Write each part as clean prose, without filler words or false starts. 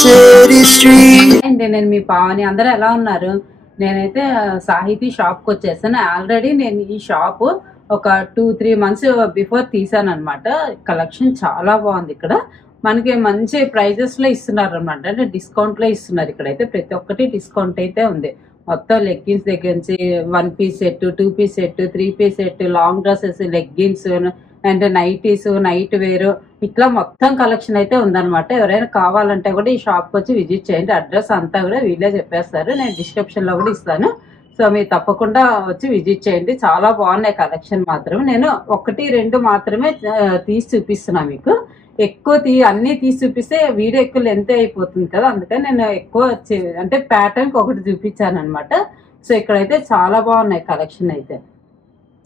city street. And నేను మీ పావని అందరూ ఎలా ఉన్నారు? నేనైతే సాహితీ షాప్కి వచ్చేసాను. ఆల్రెడీ నేను ఈ షాప్ ఒక 2-3 months బిఫోర్ తీసాను అనమాట. కలెక్షన్ చాలా బాగుంది. ఇక్కడ మనకి మంచి ప్రైజెస్ లో ఇస్తున్నారు అనమాట. అంటే డిస్కౌంట్ లో ఇస్తున్నారు. ఇక్కడైతే ప్రతి ఒక్కటి డిస్కౌంట్ అయితే ఉంది. మొత్తం లెగ్గిన్స్ దగ్గర నుంచి 1 piece set, 2 piece set, 3 piece set, long dresses, leggings and nighties, night wear, ఇట్లా మొత్తం కలెక్షన్ అయితే ఉందన్నమాట. ఎవరైనా కావాలంటే కూడా ఈ షాప్కి వచ్చి విజిట్ చేయండి. అడ్రస్ అంతా కూడా వీళ్ళే చెప్పేస్తారు. నేను డిస్క్రిప్షన్ లో కూడా ఇస్తాను. సో మీరు తప్పకుండా వచ్చి విజిట్ చేయండి. చాలా బాగున్నాయి కలెక్షన్ మాత్రం. నేను 1-2 మాత్రమే తీసి చూపిస్తున్నా మీకు. ఎక్కువ అన్ని తీసి చూపిస్తే వీడియో ఎక్కువ లెంత్ అయిపోతుంది కదా, అందుకని నేను ఎక్కువ అంటే ప్యాటర్న్ ఒకటి చూపించాను అనమాట. సో ఇక్కడైతే చాలా బాగున్నాయి కలెక్షన్ అయితే.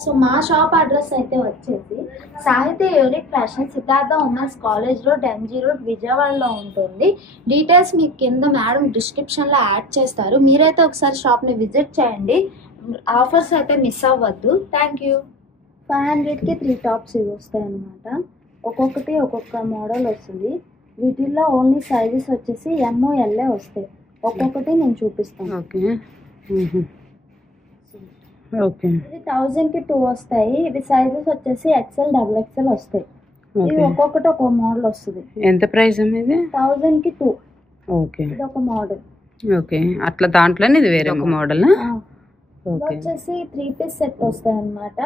సో మా షాప్ అడ్రస్ అయితే వచ్చేసి సాహితీ unique fashion, Siddhartha women's college road, MG road, విజయవాడలో ఉంటుంది. డీటెయిల్స్ మీకు కింద మేడం డిస్క్రిప్షన్లో యాడ్ చేస్తారు. మీరైతే ఒకసారి షాప్ని విజిట్ చేయండి. ఆఫర్స్ అయితే మిస్ అవ్వద్దు. Thank you. 500కి 3 టాప్స్ ఇవి వస్తాయి అన్నమాట. ఒక్కొక్కటి ఒక్కొక్క మోడల్ వస్తుంది. వీటిల్లో ఓన్లీ సైజెస్ వచ్చేసి ML వస్తాయి. ఒక్కొక్కటి నేను చూపిస్తాను. ఓకే, ఇది 1000కి 2 వస్తాయి. ఇవి సైజెస్ వచ్చేసి XL, XXL వస్తాయి. ఇది ఒక్కొక్కటి ఒక మోడల్ వస్తుంది. ఎంత ప్రైస్ ఇది? 1000కి 2. ఓకే, ఇది ఒక మోడల్. ఓకే, అట్లా దాంట్లోనే ఇది వేరే ఒక మోడల్. వచ్చేసి 3 piece సెట్ వస్తాయి అన్నమాట.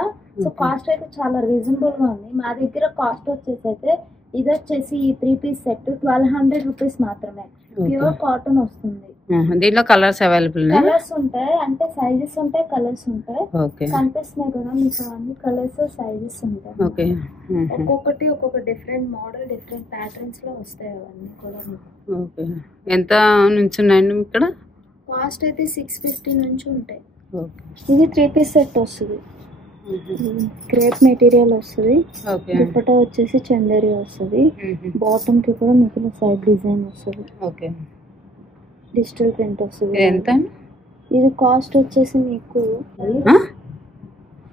సో కాస్ట్ అయితే చాలా రీజనబుల్ గా ఉంది. మా దగ్గర కాస్ట్ వచ్చేసి అయితే ఇది వచ్చేసి ఈ 3 piece సెట్ 1200 రూపీస్ మాత్రమే. ప్యూర్ కాటన్ వస్తుంది. దీంట్లో కలర్స్ అవైలబుల్ కలర్స్ ఉంటాయి, అంటే సైజెస్ ఉంటాయి, కలర్స్ ఉంటాయి. కనిపిస్తున్నాయి కదా మీకు, అన్ని కలర్స్, సైజెస్ ఉంటాయి. ఒక్కొక్కటి ఒక్కొక్క డిఫరెంట్ మోడల్, డిఫరెంట్ ప్యాటర్న్స్ లో వస్తాయి అవన్నీ కూడా. ఎంత నుంచి ఉన్నాయండి ఇక్కడ? కాస్ట్ అయితే 650 నుంచి ఉంటాయి. ఇది 3 piece సెట్ వస్తుంది. క్రేప్ మెటీరియల్ వస్తుంది. దుపట్టా వచ్చేసి చందేరి వస్తుంది. బాటమ్ కి కూడా మీకు సైడ్ డిజైన్ వస్తుంది. డిజిటల్ ప్రింట్ వస్తుంది. ఇది కాస్ట్ వచ్చేసి మీకు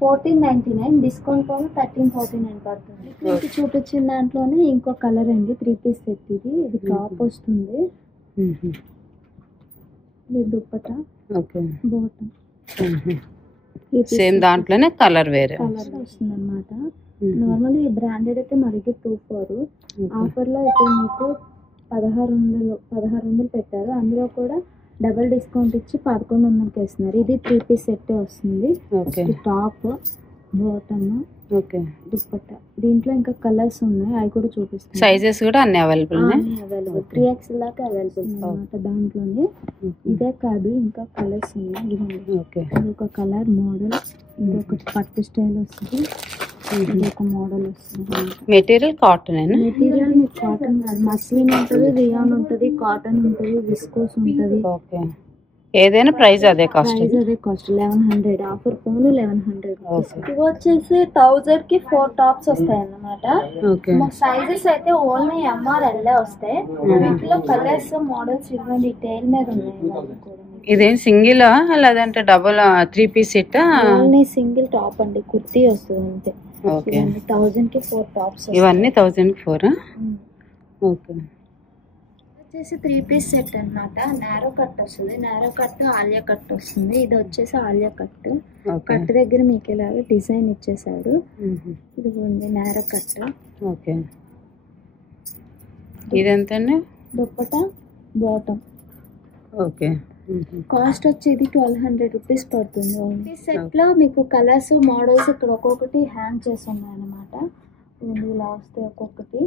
1499, డిస్కౌంట్ కూడా 1349 పడుతుంది. మీకు చూపించిన దాంట్లోనే ఇంకో కలర్ అండి. 3 piece సెట్ ఇది టాప్ వస్తుంది. ఇది దుపట్టా, బాటమ్ సేమ్ దాంట్లోనే కలర్ వేరే కలర్ వస్తుంది అనమాట. నార్మల్ ఈ బ్రాండెడ్ అయితే మా దగ్గర 24. ఆఫర్ లో ఇప్పుడు మీకు 1600 పెట్టారు. అందులో కూడా డబుల్ డిస్కౌంట్ ఇచ్చి 1100కి ఇస్తున్నారు. ఇది 3 piece సెట్ వస్తుంది. Top, bottom, dupatta. దీంట్లో ఇంకా కలర్స్ ఉన్నాయి, అవి కూడా చూపిస్తాను. సైజెస్ కూడా అన్ని అవైలబుల్ 3XL దాకా అవైలబుల్ అనమాట దాంట్లోనే. ఇదే కాదు ఇంకా కలర్స్ ఉన్నాయి. ఇది ఒక కలర్ మోడల్, ఇది ఒక పట్టు స్టైల్ వస్తుంది, ఇది ఒక మోడల్ వస్తుంది. Material cotton. మెటీరియల్ మీకు కాటన్ కాదు, మస్లిన్ ఉంటుంది, రియాన్ ఉంటుంది, కాటన్ ఉంటుంది, విస్కోస్ ఉంటుంది. ఏదైనా ప్రైస్ అదే కాస్ట్. 1100. ఆఫర్ పోను 1100. ఇవి వచ్చేసి 1000కి 4 టాప్స్ వస్తాయి అన్నమాట. సైజెస్ అయితే ఓన్లీ ML వస్తాయి. వీటిలో కలర్స్, మోడల్స్ ఇవ్వండి టైల్ మీద ఉన్నాయి. ఇదేం సింగిల్ లేదంటే double 3 piece set? Only single top అండి, కుర్తీ వస్తుంది అంతే. 1000కి 4 టాప్స్. ఇవన్నీ 1000కి 4. ఓకే, వచ్చేసి 3 piece సెట్ అన్నమాట. నారో కట్ వస్తుంది, నారో కట్, ఆలియా కట్ వస్తుంది. ఇది వచ్చేసి ఆలియా కట్. కట్ దగ్గర మీకు ఇలాగ డిజైన్ ఇచ్చేసాడు. ఇది నారో కట్. ఓకే, ఇదెంతండి? దుపట్టా, బాటమ్. ఓకే, కాస్ట్ వచ్చేది 1200 రూపీస్ పడుతుంది. సెట్ లో మీకు కలర్స్, మోడల్స్ ఇక్కడ ఒక్కొక్కటి హ్యాంగ్ చేసి ఉన్నాయి అన్నమాట. ఇలా వస్తాయి ఒక్కొక్కటి.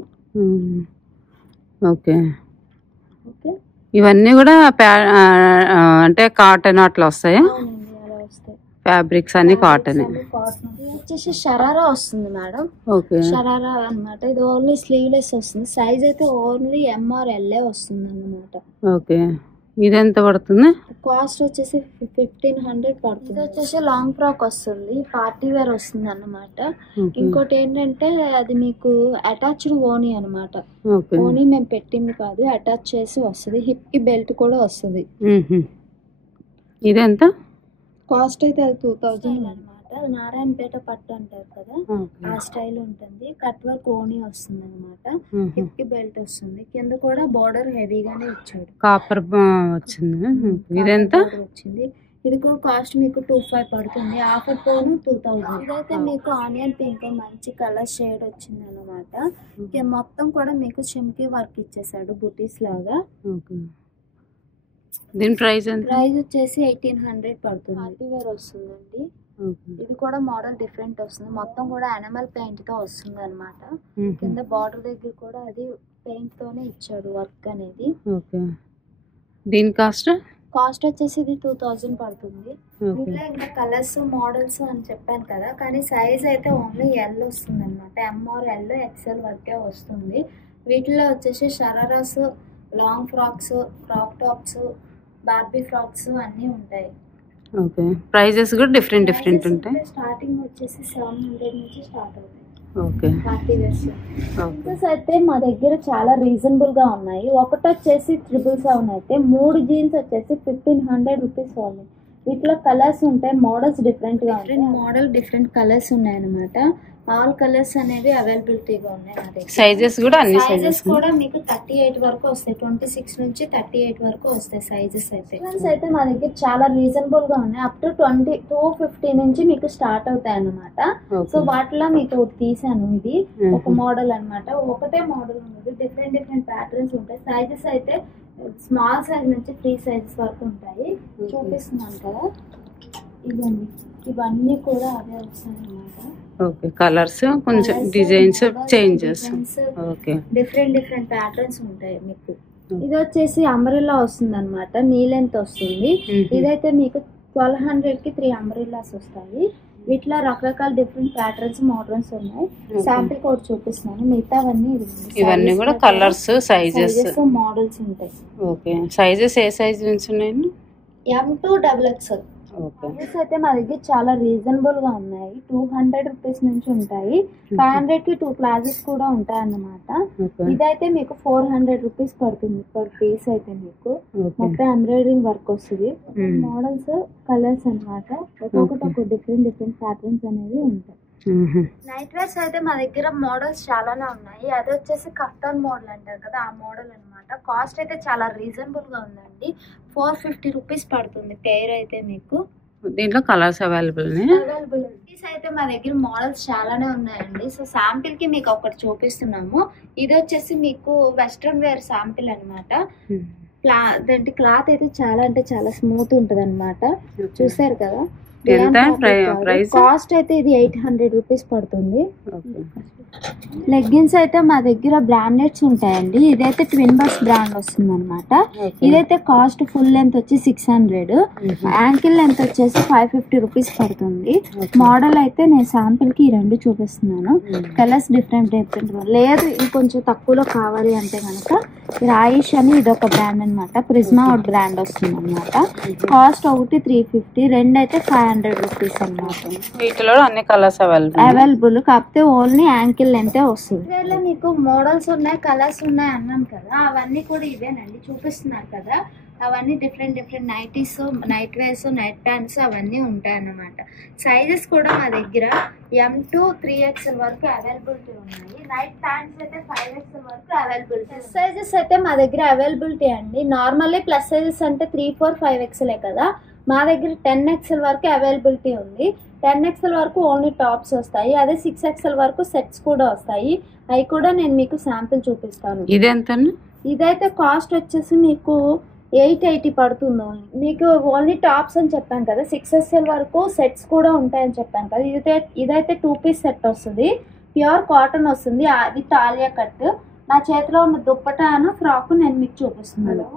ఓకే, ఇవన్నీ కూడా అంటే కాటన్ అట్లా వస్తాయా? ఫ్యాబ్రిక్స్ అన్ని కాటన్. వచ్చేసి షరారా వస్తుంది మేడం. షరారా అన్నమాట. ఇది ఓన్లీ స్లీవ్లెస్ వస్తుంది. సైజ్ అయితే ఓన్లీ ML వస్తుంది అన్నమాట. ఓకే, ఇది ఎంత పడుతుంది? కాస్ట్ వచ్చేసి 1500 పడుతుంది. ఇది వచ్చేసి లాంగ్ ఫ్రాక్ వస్తుంది, పార్టీ వేర్ వస్తుంది అన్నమాట. ఇంకోటి ఏంటంటే అది మీకు అటాచ్డ్ ఓనీ అన్నమాట. ఓనీ మేము పెట్టింది కాదు, అటాచ్ చేసి వస్తుంది. హిప్ కి బెల్ట్ కూడా వస్తుంది. ఇది ఎంత? కాస్ట్ అయితే అది 2000 అన్నమాట. అనమాట. నారాయణపేట పట్టు అంటారు కదా, ఆ స్టైల్ ఉంటుంది. కట్ వర్క్ ఓనీ వస్తుంది అనమాట. హిప్ కి బెల్ట్ వస్తుంది. కింద కూడా బార్డర్ హెవీగానే ఇచ్చాడు. కాపర్ వచ్చింది. ఇదెంత వచ్చింది? ఇది కూడా కాస్ట్ మీకు 25 పడుతుంది. ఆఫర్ పోను 2000. ఇదైతే మీకు ఆనియన్ పింక్ మంచి కలర్ షేడ్ వచ్చింది అనమాట. మొత్తం కూడా మీకు చిమ్కీ వర్క్ ఇచ్చేసాడు బుటీస్ లాగా. దీని ప్రైస్ వచ్చేసి 1800 పడుతుంది. పార్టీ వేర్ వస్తుందండి. ఇది కూడా మోడల్ డిఫరెంట్ వస్తుంది. మొత్తం కూడా యానిమల్ పెయింట్ తో వస్తుంది అనమాట. కింద బార్డర్ దగ్గర కూడా అది పెయింట్ తోనే ఇచ్చాడు వర్క్ అనేది. దీని కాస్ట్ వచ్చేసి ఇది 2000 పడుతుంది. ఇంట్లో ఇంకా కలర్స్ మోడల్స్ అని చెప్పాను కదా, కానీ సైజ్ అయితే ఓన్లీ ఎల్ వస్తుంది అనమాట. ఎంఆర్ ఎల్ ఎక్సెల్ వరకే వస్తుంది. వీటిలో వచ్చేసి shararas, long frocks, crop tops, Barbie frocks అన్నీ ఉంటాయి. ప్రైజెస్ కూడా డిఫరెంట్ ఉంటాయి. స్టార్టింగ్ వచ్చేసి 700 నుంచి స్టార్ట్ అవుతాయి. పార్టీ వేర్స్ అయితే మా దగ్గర చాలా రీజనబుల్ గా ఉన్నాయి. ఒకటి వచ్చేసి 777 అయితే 3 జీన్స్ వచ్చేసి 1500 రూపీస్ ఓన్లీ. వీటిలో కలర్స్ ఉంటాయి, మోడల్స్ డిఫరెంట్ గా ఉంటాయి. డిఫరెంట్ కలర్స్ ఉన్నాయి అనమాట. ఆల్ కలర్స్ అనేవి అవైలబిలిటీగా ఉన్నాయి. సైజెస్ కూడా అన్ని సైజెస్ కూడా మీకు 38 వరకు వస్తాయి. 26 నుంచి 38 వరకు వస్తాయి సైజెస్ అయితే మా దగ్గర చాలా రీజనబుల్ గా ఉన్నాయి. అప్ టు 250 నుంచి మీకు స్టార్ట్ అవుతాయి అన్నమాట. సో వాటిలో మీకు ఒకటి తీసాను. ఇది ఒక మోడల్ అన్నమాట. ఒకటే మోడల్ ఉండదు, డిఫరెంట్ ప్యాటర్న్స్ ఉంటాయి. సైజెస్ అయితే స్మాల్ సైజ్ నుంచి ఫ్రీ సైజెస్ వరకు ఉంటాయి. చూపిస్తున్నాను కదా, ఇవన్నీ కూడా అదే వస్తాయి అన్నమాట. కలర్స్ కొంచెం డిజైన్స్ చేంజెస్ డిఫరెంట్ ప్యాటర్న్స్ ఉంటాయి మీకు. ఇది వచ్చేసి అంబ్రెల్లా వస్తుంది అనమాట. నీ లెంత్ వస్తుంది. ఇదైతే మీకు 1200 కి 3 అంబ్రెల్లాస్ వస్తాయి. వీటిలో రకరకాల డిఫరెంట్ ప్యాటర్న్స్ మోడల్స్ ఉన్నాయి. శాంపిల్ కోడ్ చూపిస్తున్నాను. మిగతావన్నీ ఇవన్నీ కూడా కలర్స్ సైజెస్ మోడల్స్ ఉంటాయి. సైజెస్ ఏ సైజ్ నుంచి ఉన్నాయి? M to XXL. అయితే మా దగ్గర చాలా రీజనబుల్ గా ఉన్నాయి. 200 రూపీస్ నుంచి ఉంటాయి. 500 కి 2 ప్లాజెస్ కూడా ఉంటాయి అన్నమాట. ఇదైతే మీకు 400 రూపీస్ పడుతుంది పర్ పీస్. అయితే మీకు మొత్తం ఎంబ్రాయిడరింగ్ వర్క్ వస్తుంది. మోడల్స్ కలర్స్ అన్నమాట. ఒక్కొక్కటి డిఫరెంట్ ప్యాటర్న్స్ అనేవి ఉంటాయి. నైట్ వేర్స్ అయితే మా దగ్గర మోడల్స్ చాలానే ఉన్నాయి. అది వచ్చేసి కఫ్తాన్ మోడల్ అంటారు కదా, ఆ మోడల్ అనమాట. కాస్ట్ అయితే చాలా రీజనబుల్ గా ఉందండి. 450 రూపీస్ పడుతుంది పేర్ అయితే మీకు. దీంట్లో కలర్స్ అవైలబుల్ అయితే మా దగ్గర మోడల్స్ చాలానే ఉన్నాయండి. సో శాంపిల్ కి మీకు ఒకటి చూపిస్తున్నాము. ఇది వచ్చేసి మీకు వెస్ట్రన్ వేర్ శాంపిల్ అనమాట. దాంట్లో క్లాత్ అయితే చాలా అంటే చాలా స్మూత్ ఉంటది అనమాట. చూసారు కదా. కాస్ట్ అయితే ఇది 800 రూపీస్ పడుతుంది. లెగ్గిన్స్ అయితే మా దగ్గర బ్రాండెడ్స్ ఉంటాయండి. ఇదైతే ట్విన్ బస్ బ్రాండ్ వస్తుంది అనమాట. ఇదైతే కాస్ట్ ఫుల్ లెంత్ వచ్చి 600, యాంకిల్ లెంత్ వచ్చేసి 550 రూపీస్ పడుతుంది. మోడల్ అయితే నేను శాంపిల్ కి ఈ రెండు చూపిస్తున్నాను. కలర్స్ డిఫరెంట్ లేదు ఇంకొంచెం తక్కువలో కావాలి అంటే కనుక రాయిష్ అని ఇదొక బ్రాండ్ అనమాట. ప్రిజ్మా ఒక బ్రాండ్ వస్తుంది అనమాట. కాస్ట్ ఒకటి 350, రెండు అయితే 500 రూపీస్ అనమాట. వీటిలో అన్ని కలర్స్ అవైలబుల్, కాకపోతే ఓన్లీ యాంకిల్ లెంతే వస్తుంది. ఇదేలా మీకు మోడల్స్ ఉన్నాయి, కలర్స్ ఉన్నాయి అన్నాను కదా, అవన్నీ కూడా ఇవేనండి చూపిస్తున్నారు కదా. అవన్నీ different nighties, night wears, night pants అవన్నీ ఉంటాయి అన్నమాట. సైజెస్ కూడా మా దగ్గర M to 3XL వరకు అవైలబిలిటీ ఉన్నాయి. నైట్ ప్యాంట్స్ అయితే 5XL వరకు అవైలబిలిటీ. ప్లస్ సైజెస్ అయితే మా దగ్గర అవైలబిలిటీ అండి. నార్మల్లీ ప్లస్ సైజెస్ అంటే 3, 4, 5XL కదా. మా దగ్గర 10XL వరకు అవైలబిలిటీ ఉంది. 10XL వరకు ఓన్లీ టాప్స్ వస్తాయి. అదే 6XL వరకు సెట్స్ కూడా వస్తాయి. అవి కూడా నేను మీకు శాంపిల్ చూపిస్తాను. ఇదైతే కాస్ట్ వచ్చేసి మీకు 880 పడుతుంది ఓన్లీ. మీకు ఓన్లీ టాప్స్ అని చెప్పాను కదా. 6XL వరకు సెట్స్ కూడా ఉంటాయని చెప్పాను కదా. ఇదైతే 2 పీస్ సెట్ వస్తుంది. ప్యూర్ కాటన్ వస్తుంది. అది తాలియా కట్. నా చేతిలో ఉన్న దుప్పటాను ఫ్రాక్ నేను మీకు చూపిస్తున్నాను.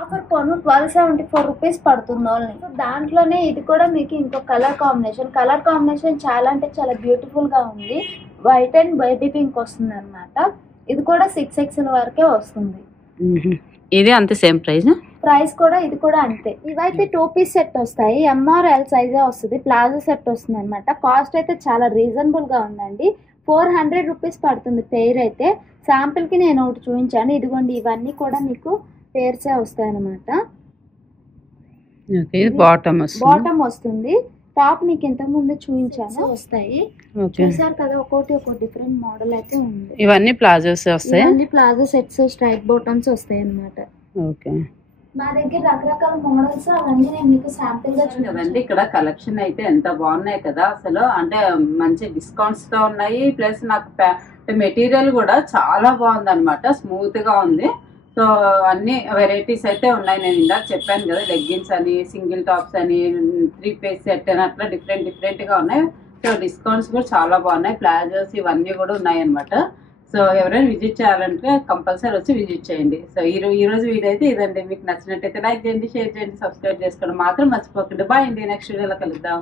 ఆఫర్ కొను 1274 రూపీస్ పడుతుంది ఓన్లీ. దాంట్లోనే ఇది కూడా మీకు ఇంకో కలర్ కాంబినేషన్ చాలా అంటే చాలా బ్యూటిఫుల్ గా ఉంది. వైట్ అండ్ బేబీ పింక్ వస్తుంది అనమాట. ఇది కూడా 6XL వరకే వస్తుంది. ఇది అంతే సేమ్ ప్రైస్ కూడా ఇది కూడా అంతే. ఇవైతే 2 పీస్ సెట్ వస్తాయి. MRL సైజే వస్తుంది. ప్లాజో సెట్ వస్తుంది అనమాట. కాస్ట్ అయితే చాలా రీజనబుల్ గా ఉందండి. 400 రూపీస్ పడుతుంది పేర్ అయితే. శాంపిల్ కి నేను ఒకటి చూపించాను. ఇదిగోండి ఇవన్నీ కూడా మీకు పేర్సే వస్తాయి అనమాట. బాటమ్ వస్తుంది. టాప్ మీకు ఇంత ముందు చూపించాను వస్తాయి. ఓకే, చూసారు కదా, ఒక్కొక్క డిఫరెంట్ మోడల్ అయితే ఉంది. ఇవన్నీ ప్లాజోస్ వస్తాయి, ఇవన్నీ ప్లాజో సెట్స్, స్ట్రైట్ బాటమ్స్ వస్తాయి అన్నమాట. ఓకే. మా దగ్గర రకరకాల మోడల్స్ అవన్నీ నేను మీకు శాంపిల్ గా కదండి. ఇక్కడ కలెక్షన్ అయితే ఎంత బాగున్నాయి కదా అసలు, అంటే మంచి డిస్కౌంట్స్ తో ఉన్నాయి. ప్లస్ నాకు మెటీరియల్ కూడా చాలా బాగుంది అనమాట, స్మూత్ గా ఉంది. సో అన్ని వెరైటీస్ అయితే ఉన్నాయి. నేను ఇందాక చెప్పాను కదా, లెగ్గిన్స్ అని, సింగిల్ టాప్స్ అని, 3 పీస్ సెట్ అని, అట్లా డిఫరెంట్ గా ఉన్నాయి. సో డిస్కౌంట్స్ కూడా చాలా బాగున్నాయి. ప్లాజోస్ ఇవన్నీ కూడా ఉన్నాయి అనమాట. సో ఎవరైనా విజిట్ చేయాలంటే కంపల్సరీ వచ్చి విజిట్ చేయండి. సో ఈ రోజు వీడియో అయితే ఇదండి. మీకు నచ్చినట్టయితే లైక్ చేయండి, షేర్ చేయండి, సబ్స్క్రైబ్ చేసుకోవడం మాత్రం మర్చిపోకండి. బాయ్ అండి, నెక్స్ట్ వీడియోలో కలుద్దాం.